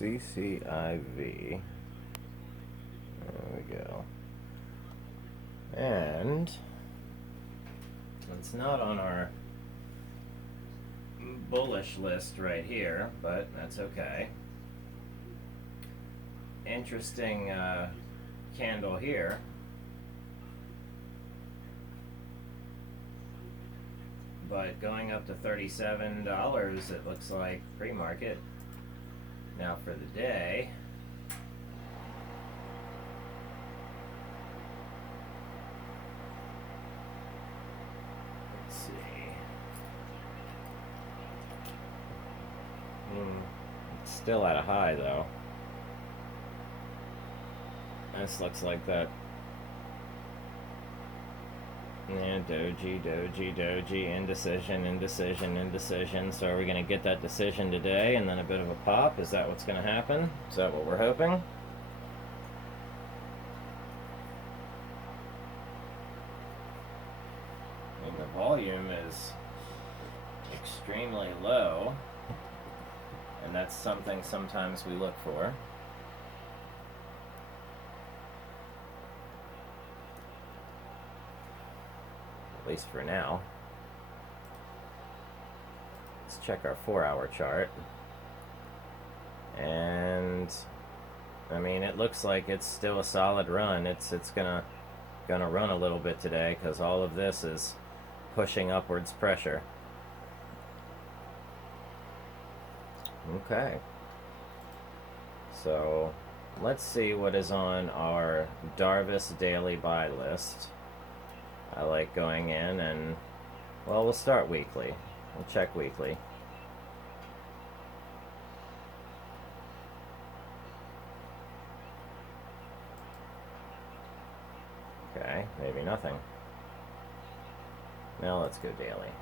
CCIV. There we go. And it's not on our bullish list right here, but that's okay. Interesting candle here. But going up to $37, it looks like pre-market. Now for the day, let's see. It's still at a high though. This looks like that. And doji, indecision. So are we going to get that decision today and then a bit of a pop? Is that what's going to happen? Is that what we're hoping? And the volume is extremely low, and that's something sometimes we look for. At least for now. Let's check our 4-hour chart. And I mean, it looks like it's still a solid run. It's gonna run a little bit today because all of this is pushing upwards pressure. Okay. So let's see what is on our Darvas daily buy list. I like going in and, well, we'll start weekly. We'll check weekly. Okay, maybe nothing. Now let's go daily.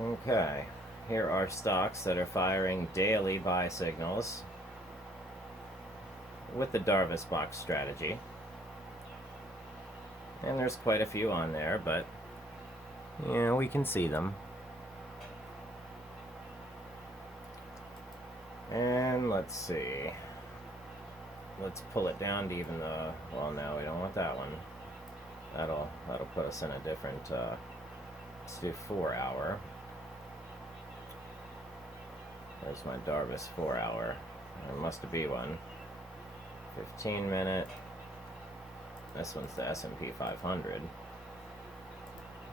Okay. Here are stocks that are firing daily buy signals with the Darvas box strategy. And there's quite a few on there, but yeah, we can see them. And let's see. Let's pull it down to even the, well, no, we don't want that one. That'll put us in a different, let's do 4-hour. There's my Darvas 4-hour. There must be one. 15-minute. This one's the S&P 500.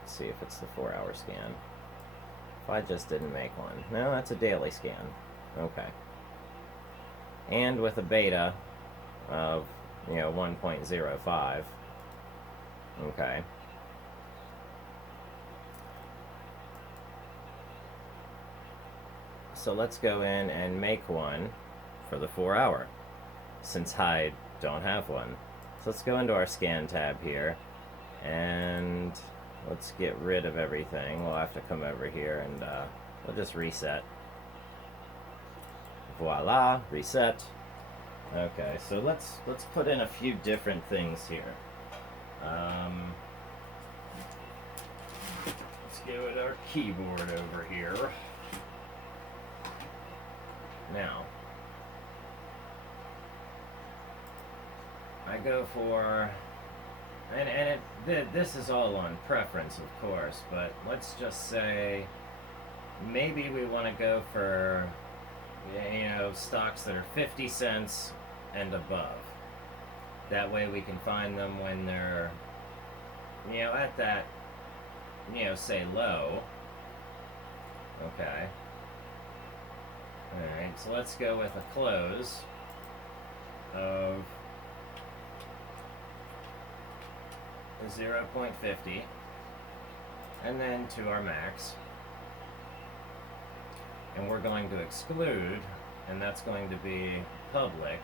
Let's see if it's the 4-hour scan. If I just didn't make one. No, that's a daily scan. Okay. And with a beta of, 1.05. Okay. So let's go in and make one for the 4-hour, since I don't have one. So let's go into our scan tab here, and let's get rid of everything. We'll have to come over here and we'll just reset. Voila, reset. Okay, so let's put in a few different things here. Let's go with our keyboard over here. Now, I go for, this is all on preference, of course, but let's just say maybe we want to go for, stocks that are 50 cents and above. That way we can find them when they're, at that, say low. Okay. Alright, so let's go with a close of 0.50 and then to our max. And we're going to exclude, and that's going to be public,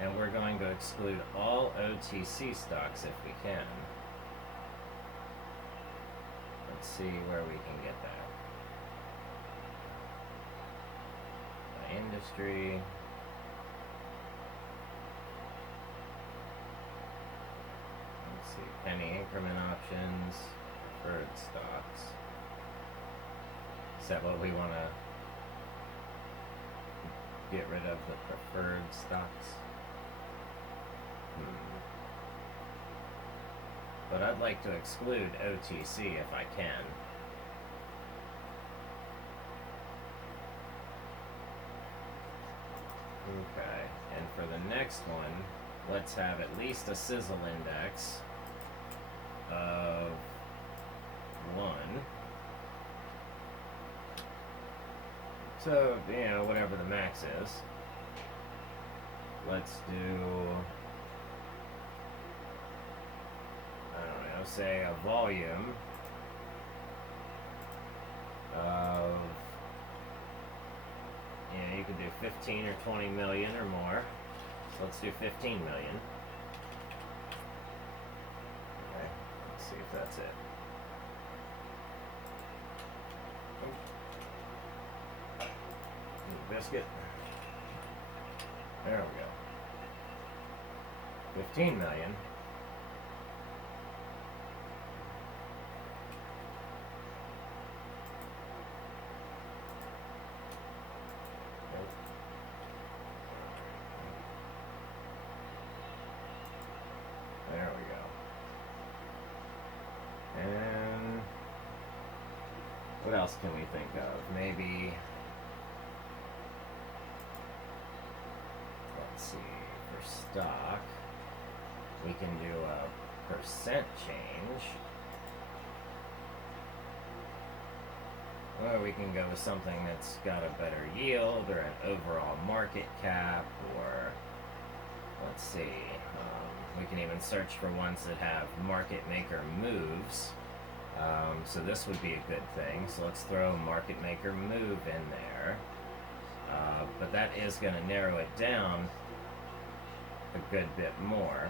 and we're going to exclude all OTC stocks if we can. Let's see where we can get that. Industry. Let's see, penny increment options, preferred stocks. Is that what we want to get rid of, the preferred stocks? But I'd like to exclude OTC if I can. Okay, and for the next one, let's have at least a sizzle index of 1. So, you know, whatever the max is. Let's do, I don't know, say a volume of, you know, you could do 15 or 20 million or more. So let's do 15 million. Okay, let's see if that's it. Biscuit. There we go. 15 million. There we go. And what else can we think of? Maybe, let's see, for stock, we can do a percent change. Or we can go with something that's got a better yield or an overall market cap, or let's see, we can even search for ones that have market maker moves. So this would be a good thing. So let's throw market maker move in there. But that is going to narrow it down a good bit more.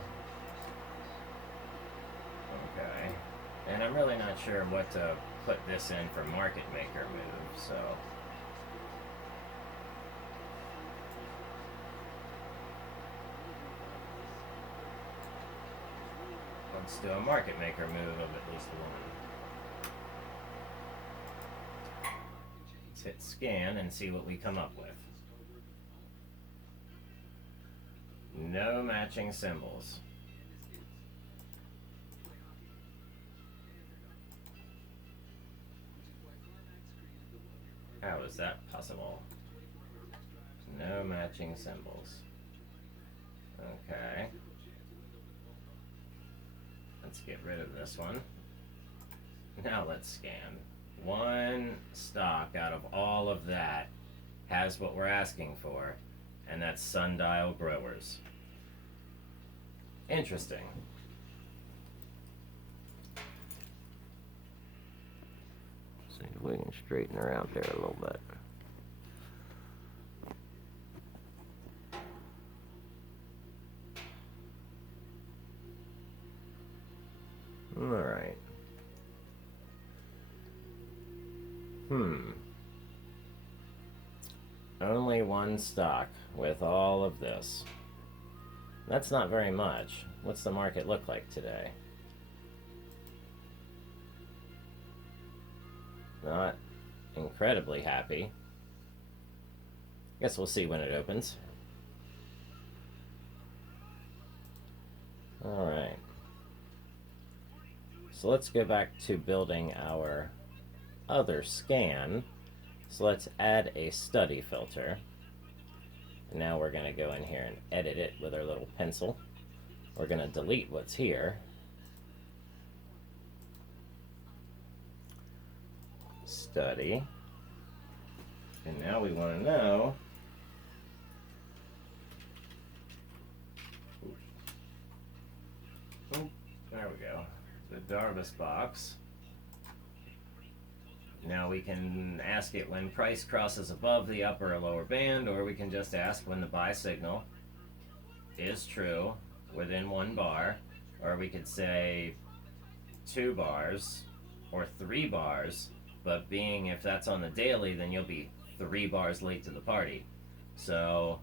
Okay. And I'm really not sure what to put this in for market maker move, so let's do a market maker move of at least 1. Let's hit scan and see what we come up with. No matching symbols. How is that possible? No matching symbols. Okay. Let's get rid of this one. Now let's scan. One stock out of all of that has what we're asking for, and that's Sundial Growers. Interesting. See if we can straighten her out there a little bit. All right. Only one stock with all of this. That's not very much. What's the market look like today? Not incredibly happy. Guess we'll see when it opens. All right. So let's go back to building our other scan. So let's add a study filter. And now we're going to go in here and edit it with our little pencil. We're going to delete what's here. Study. And now we want to know there we go. The Darvas box. Now we can ask it when price crosses above the upper or lower band, or we can just ask when the buy signal is true within 1 bar, or we could say 2 bars or 3 bars, but being if that's on the daily, then you'll be 3 bars late to the party. So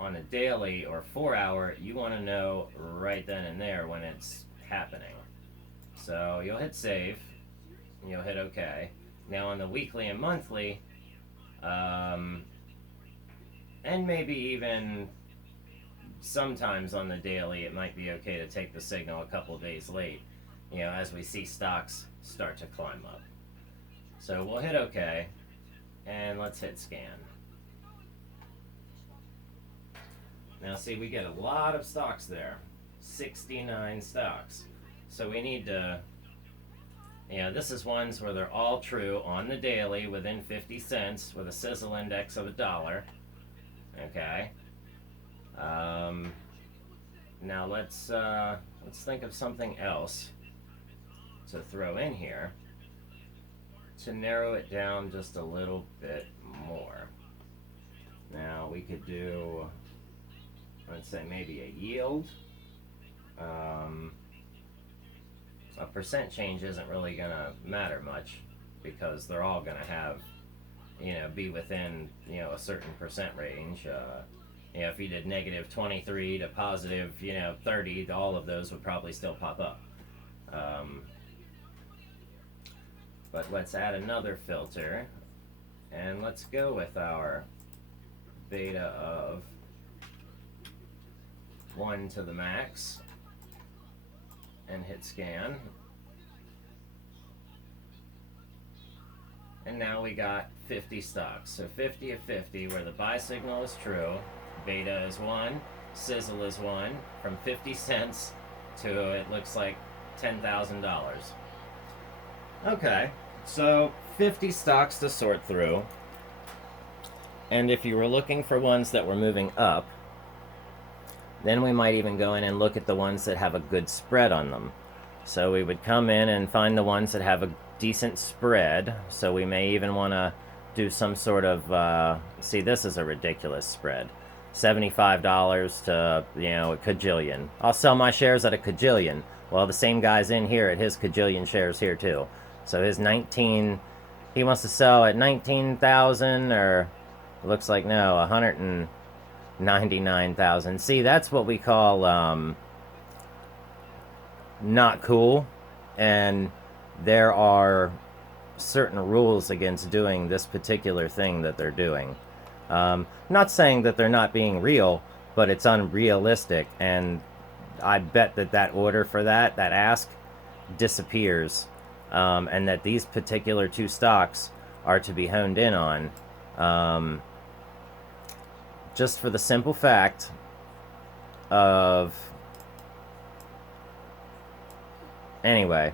on a daily or 4 hour, you want to know right then and there when it's happening. So you'll hit save, you'll hit OK. Now on the weekly and monthly, and maybe even sometimes on the daily, it might be okay to take the signal a couple of days late, as we see stocks start to climb up. So we'll hit OK, and let's hit scan. Now see, we get a lot of stocks there, 69 stocks. So we need to, this is ones where they're all true on the daily within 50 cents with a sizzle index of $1. Okay. Now let's think of something else to throw in here to narrow it down just a little bit more. Now we could do, let's say maybe a yield. A percent change isn't really going to matter much because they're all going to have, be within, a certain percent range. If you did negative 23 to positive, 30, all of those would probably still pop up. But let's add another filter, and let's go with our beta of 1 to the max, and hit scan. And now we got 50 stocks. So 50 of 50, where the buy signal is true, beta is 1, sizzle is 1, from 50 cents to, it looks like, $10,000. Okay, so 50 stocks to sort through. And if you were looking for ones that were moving up, then we might even go in and look at the ones that have a good spread on them. So we would come in and find the ones that have a decent spread. So we may even want to do some sort of, see, this is a ridiculous spread. $75 to, a cajillion. I'll sell my shares at a cajillion. Well, the same guy's in here at his cajillion shares here too. So his 19, he wants to sell at 19,000, or it looks like, no, 199,000. See, that's what we call not cool, and there are certain rules against doing this particular thing that they're doing. Not saying that they're not being real, but it's unrealistic, and I bet that order for that ask disappears, and that these particular two stocks are to be honed in on, just for the simple fact of, anyway,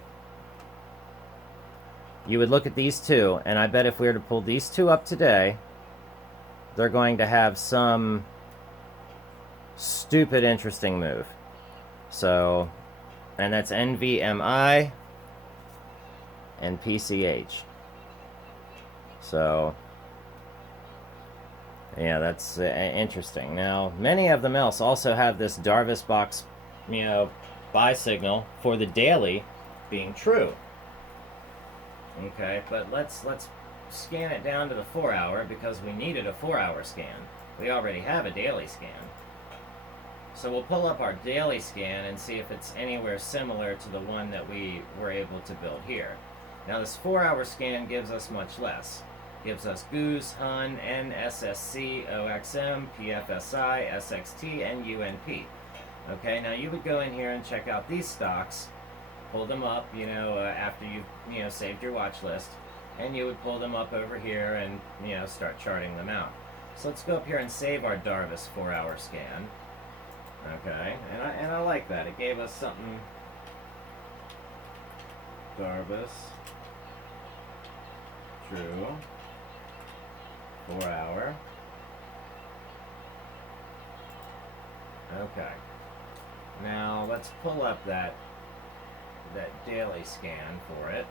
you would look at these two, and I bet if we were to pull these two up today, they're going to have some stupid interesting move. So, and that's NVMI and PCH. So, yeah, that's interesting. Now, many of them else also have this Darvas box, buy signal for the daily being true. Okay, but let's scan it down to the 4 hour because we needed a 4 hour scan. We already have a daily scan. So we'll pull up our daily scan and see if it's anywhere similar to the one that we were able to build here. Now this 4 hour scan gives us much less. Gives us Goose, Hun, NSSC, OXM, PFSI, SXT, and UNP. Okay, now you would go in here and check out these stocks, pull them up, after you've, saved your watch list, and you would pull them up over here and, start charting them out. So let's go up here and save our Darvas 4 hour scan. Okay, and I like that. It gave us something. Darvas, true, 4 hour. Okay. Now let's pull up that daily scan for it.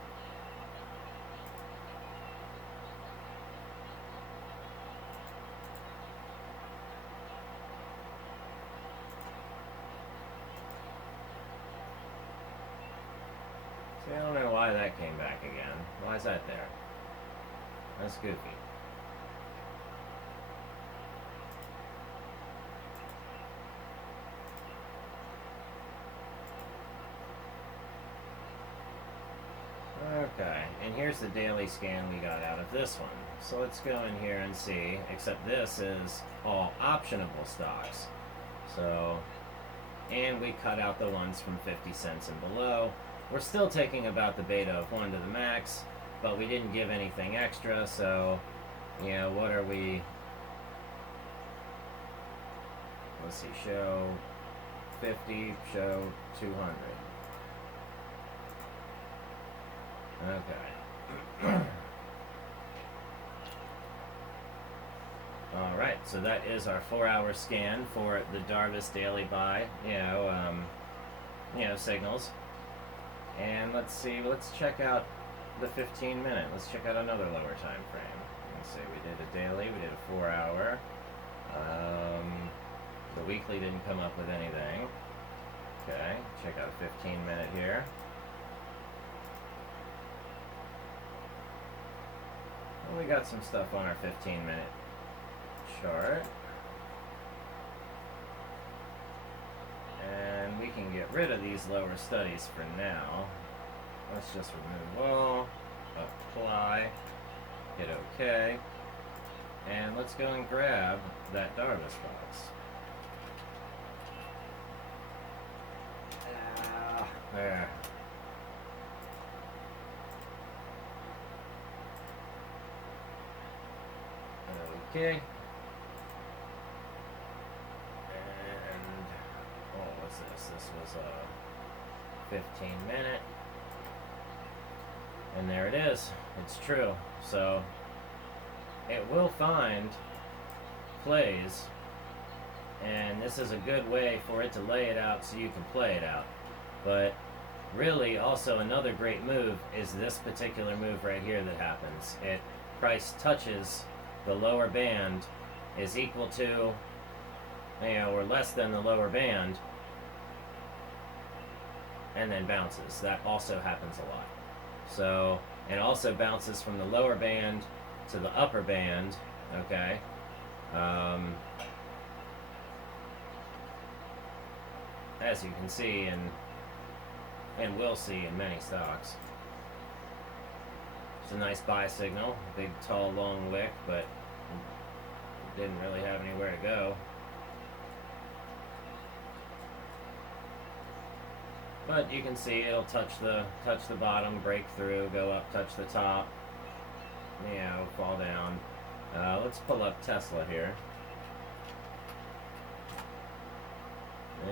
See, I don't know why that came back again. Why is that there? That's goofy. here's the daily scan we got out of this one. So let's go in here and see, except this is all optionable stocks. So, and we cut out the ones from 50 cents and below. We're still taking about the beta of 1 to the max, but we didn't give anything extra, so, you know, what are we... Let's see, show 50, show 200. Okay. Alright, so that is our 4-hour scan for the Darvas daily buy, signals. And let's see, let's check out the 15-minute. Let's check out another lower time frame. Let's see, we did a daily, we did a 4-hour. The weekly didn't come up with anything. Okay, check out a 15-minute here. Well, we got some stuff on our 15-minute chart. And we can get rid of these lower studies for now. Let's just remove all, apply, hit OK, and let's go and grab that Darvas box. There. Okay. And, what's this? This was a 15-minute. And there it is. It's true. So, it will find plays, and this is a good way for it to lay it out so you can play it out. But really, also another great move is this particular move right here that happens. Price touches the lower band, is equal to, or less than the lower band, and then bounces. That also happens a lot. So, and also bounces from the lower band to the upper band, okay? As you can see, and will see in many stocks. It's a nice buy signal, big, tall, long wick, but didn't really have anywhere to go. But you can see it'll touch the bottom, break through, go up, touch the top, fall down. Let's pull up Tesla here.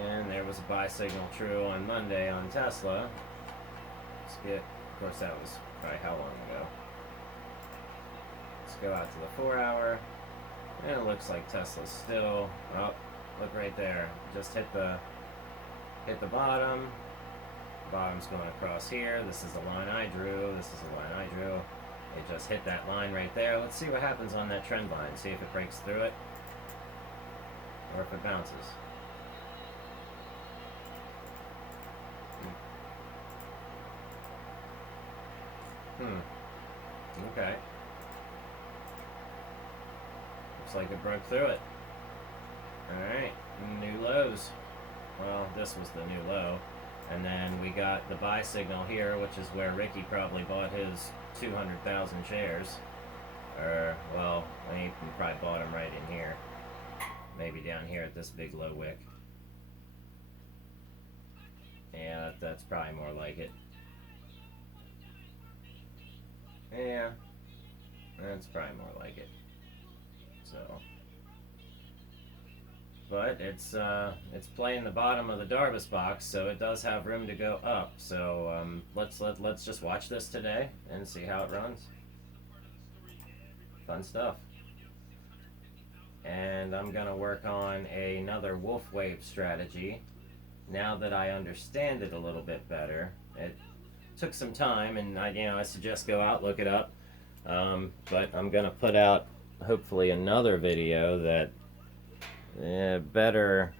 And there was a buy signal true on Monday on Tesla. Let's get, of course that was probably how long ago. Let's go out to the 4-hour. And it looks like Tesla's still, look right there. Just hit the bottom. Bottom's going across here. This is the line I drew. This is the line I drew. It just hit that line right there. Let's see what happens on that trend line. See if it breaks through it or if it bounces. Okay. Looks like it broke through it. Alright, new lows. Well, this was the new low. And then we got the buy signal here, which is where Ricky probably bought his 200,000 shares. Or, well, he probably bought them right in here. Maybe down here at this big low wick. Yeah, that's probably more like it. Yeah, that's probably more like it. So, but it's playing the bottom of the Darvas box, so it does have room to go up. So let's just watch this today and see how it runs. Fun stuff. And I'm gonna work on another wolf wave strategy now that I understand it a little bit better. It took some time, and I suggest go out, look it up. But I'm gonna put out hopefully another video that better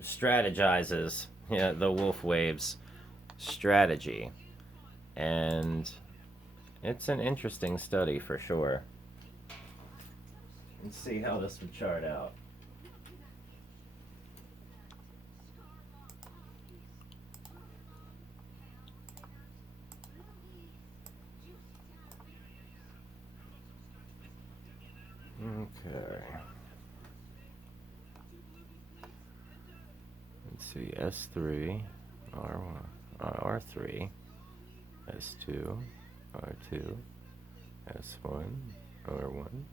strategizes the wolf waves strategy, and it's an interesting study for sure. Let's see how this would chart out. Okay. Let's see, S3, R1, R3, S2, R2, S1, R1.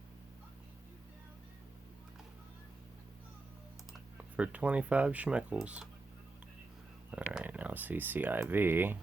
For 25 schmeckles. Alright, now CCIV.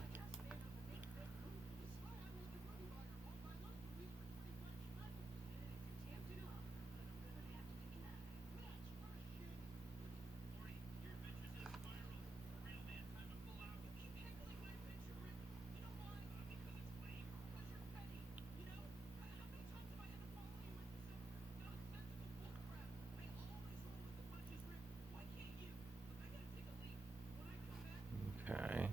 Okay.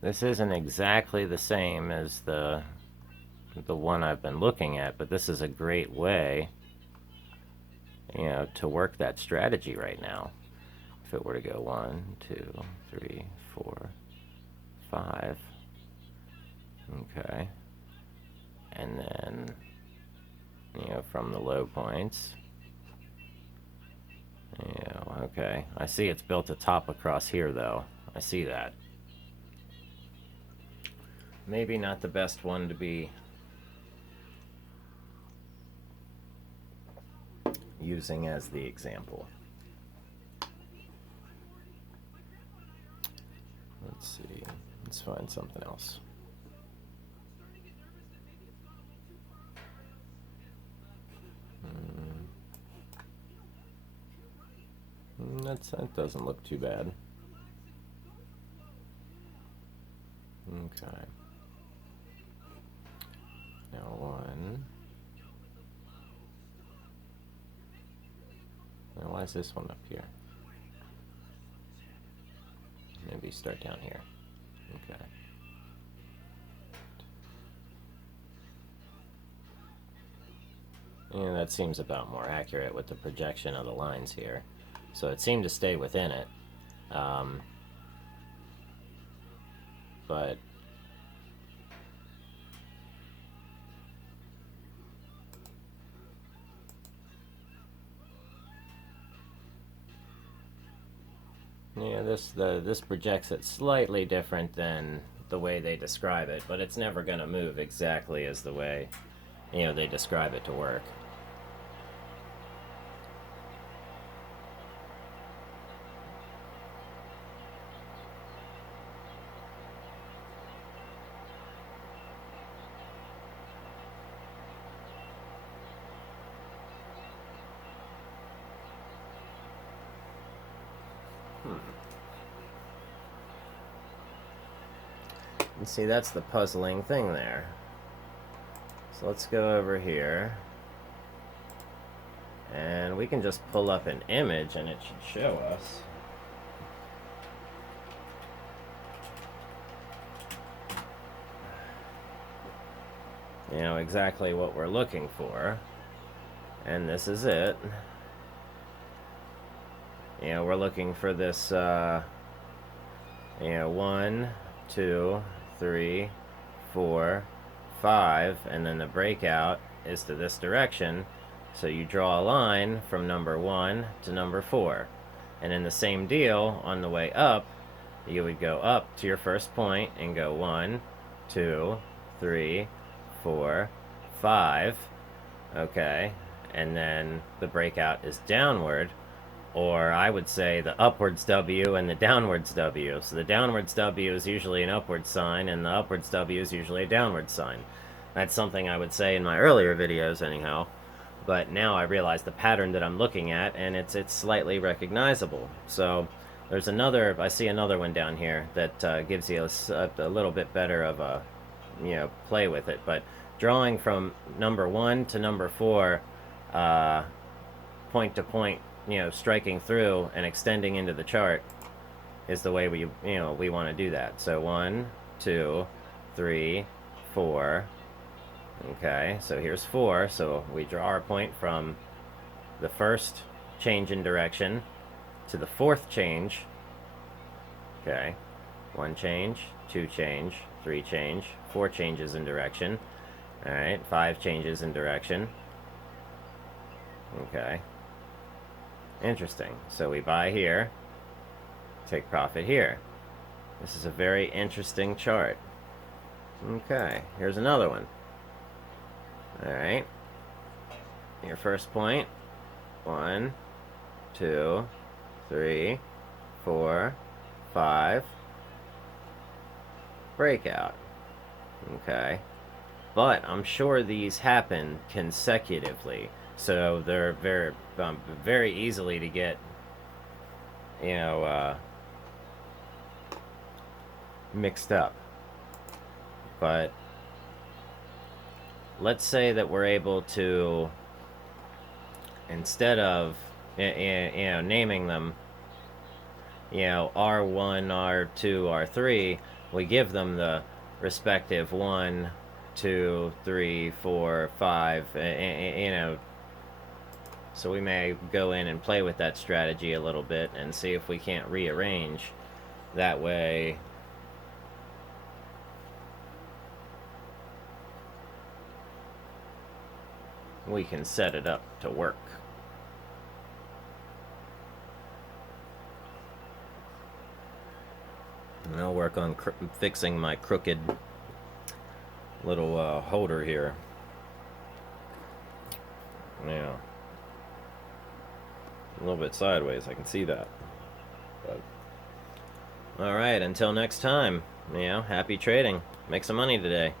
This isn't exactly the same as the one I've been looking at, but this is a great way, to work that strategy right now. If it were to go 1, 2, 3, 4, 5. Okay. And then, from the low points. Okay. I see it's built a top across here, though. I see that. Maybe not the best one to be using as the example. Let's see. Let's find something else. That doesn't look too bad. Okay. Now 1. Now why is this one up here? Maybe start down here. Okay. Yeah, that seems about more accurate with the projection of the lines here. So it seemed to stay within it. But yeah, this projects it slightly different than the way they describe it, but it's never going to move exactly as the way they describe it to work. And see, that's the puzzling thing there. So let's go over here. And we can just pull up an image and it should show us. Exactly what we're looking for. And this is it. We're looking for this, 1, 2, 3, 4, 5, and then the breakout is to this direction. So you draw a line from number 1 to number 4. And in the same deal, on the way up, you would go up to your first point and go 1, 2, 3, 4, 5. Okay. And then the breakout is downward. Or I would say the upwards W and the downwards W. So the downwards W is usually an upward sign, and the upwards W is usually a downward sign. That's something I would say in my earlier videos anyhow. But now I realize the pattern that I'm looking at, and it's slightly recognizable. So there's another, I see another one down here that gives you a little bit better of a, play with it. But drawing from number 1 to number 4, point to point, striking through and extending into the chart is the way we want to do that. So 1, 2, 3, 4. Okay, so here's 4. So we draw our point from the first change in direction to the fourth change. Okay, 1 change, 2 change, 3 change, 4 changes in direction. Alright, 5 changes in direction. Okay. Interesting. So we buy here, take profit here. This is a very interesting chart. Okay, here's another one. Alright. Your first point. 1, 2, 3, 4, 5. Breakout. Okay. But I'm sure these happen consecutively. So they're very easily to get, mixed up. But let's say that we're able to, instead of naming them, R1, R2, R3, we give them the respective 1, 2, 3, 4, 5, so we may go in and play with that strategy a little bit and see if we can't rearrange. That way we can set it up to work. And I'll work on fixing my crooked little holder here. Yeah. A little bit sideways, I can see that. But alright, until next time, happy trading. Make some money today.